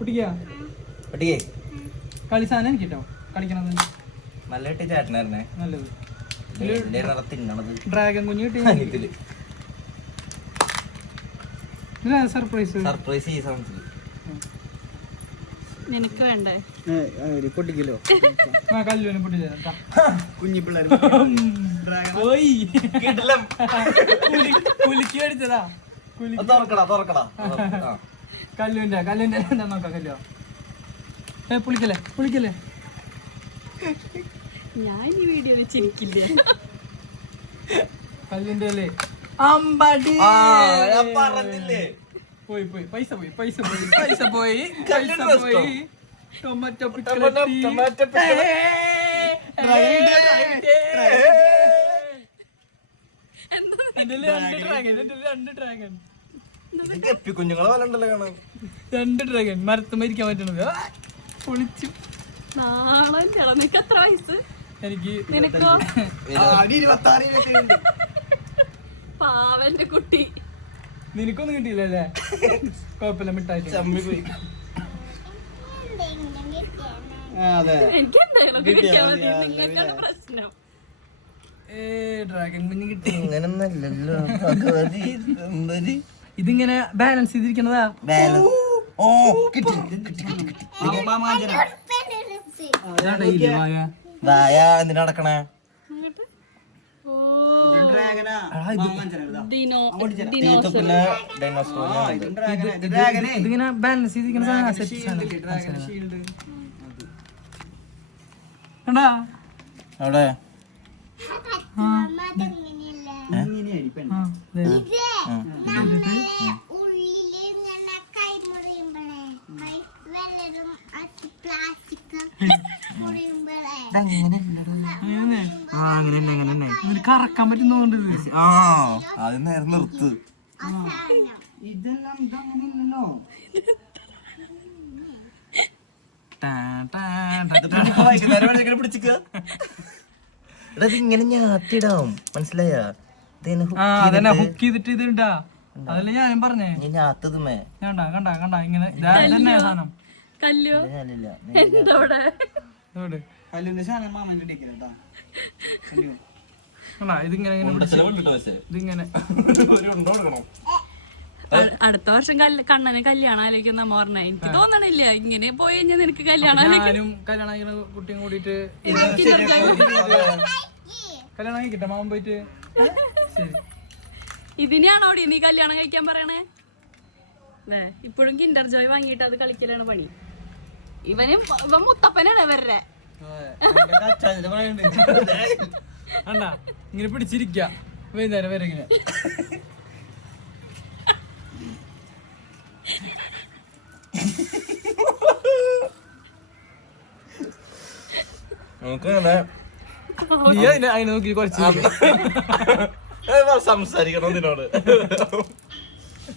കുട്ടിക്കാ കുട്ടിക്കേ കളി സാധനം എനിക്ക് കേട്ടോ കളിക്കണത് നല്ല കിട്ടിയ ചേട്ടനായിരുന്നേ. നല്ലത്. തിന്നണത് ഡ്രാഗൺ കുഞ്ഞ് കിട്ടി. ഇതില് സർപ്രൈസ് സർപ്രൈസ് ഈ സമയത്ത് നിനക്ക് വേണ്ടേ പൊട്ടിക്കലോ ആ കല്ലുവിനെ പൊട്ടിച്ചാ കുഞ്ഞി പിള്ളേർ കുലുക്കി അടിച്ചതാ. തുറക്കടാ കല്ലുവിന്റെ എന്താ നോക്കാം കല്ലോ. പുളിക്കല്ലേ ഞാൻ ഈ വീഡിയോ വെച്ചിരിക്കില്ല. കല്ലിന്റെ അല്ലേ അമ്പടി പറഞ്ഞില്ലേ. പോയി പൈസ പോയി ടൊമാറ്റോ രണ്ട് ഡ്രാഗൺ കുഞ്ഞുങ്ങളെ പോലെ ഉണ്ടല്ലോ കാണാൻ. 2 ഡ്രാഗൺ മരത്തുമ്പോ ഇരിക്കാൻ പറ്റണത് പൊളിച്ചു. നാളെ നിനക്ക് എത്ര വയസ്സ്? എനിക്ക് നിനക്കോ? പാവന്റെ കുട്ടി. നിനക്കൊന്നും കിട്ടിയില്ലല്ലേ? കുഴപ്പമില്ല മിഠായി എനിക്ക് എന്തായാലും കിട്ടിയാൽ മതി. നിങ്ങൾക്കാണ് പ്രശ്നം. ഡ്രാഗൺ കുഞ്ഞ് കിട്ടി. ഇങ്ങനൊന്നല്ലല്ലോ ഇതിങ്ങനെ ബാലൻസ് ചെയ്തിരിക്കണതാ. ഓ കിട്ടി വായ എന്തിനാ നടക്കണേ? ഇതിങ്ങനെ ബാലൻസ് ചെയ്തിരിക്കണ കണ്ടാ അവിടെ കറക്കാൻ പറ്റുന്നോണ്ട് അത് നേരെ നിർത്ത്. ഇങ്ങനെ ഞാത്തിടാം മനസ്സിലായ ഹുക്ക് ചെയ്തിട്ട് ഇത് ഇണ്ടാ. അതല്ലേ ഞാനും പറഞ്ഞേ. ഞാത്തതുമേ കണ്ടാ ഇങ്ങനെ തന്നെ സാധനം. കല്ലോ എന്തോടെ ഇതിങ്ങനെ അടുത്ത വർഷം കണ്ണന് കല്യാണം ആലോചിക്കുന്ന നമ്മ പറഞ്ഞ. എനിക്ക് തോന്നണില്ല ഇങ്ങനെ പോയി കഴിഞ്ഞാൽ നിനക്ക് കല്യാണം ഞാനും കല്യാണം കഴിക്കുന്ന കുട്ടിയും കൂടിയിട്ട് കല്യാണം കഴിക്കട്ടെ മാമൻ പോയിട്ട്. ശരി ഇതിനെയാണോ നീ കല്യാണം കഴിക്കാൻ പറയണേ? അല്ലേ ഇപ്പോഴും കിൻഡർ ജോയ് വാങ്ങിയിട്ട് അത് കളിക്കലാണ് പണി. ഇവൻ മുത്തപ്പനാണ് ഇവരുടെ. അണ്ടാ ഇങ്ങനെ പിടിച്ചിരിക്ക വൈകുന്നേരം വരെ ഇങ്ങനെ. അതിനെ നോക്കി കുറച്ച് സംസാരിക്കണം ഇതിനോട്.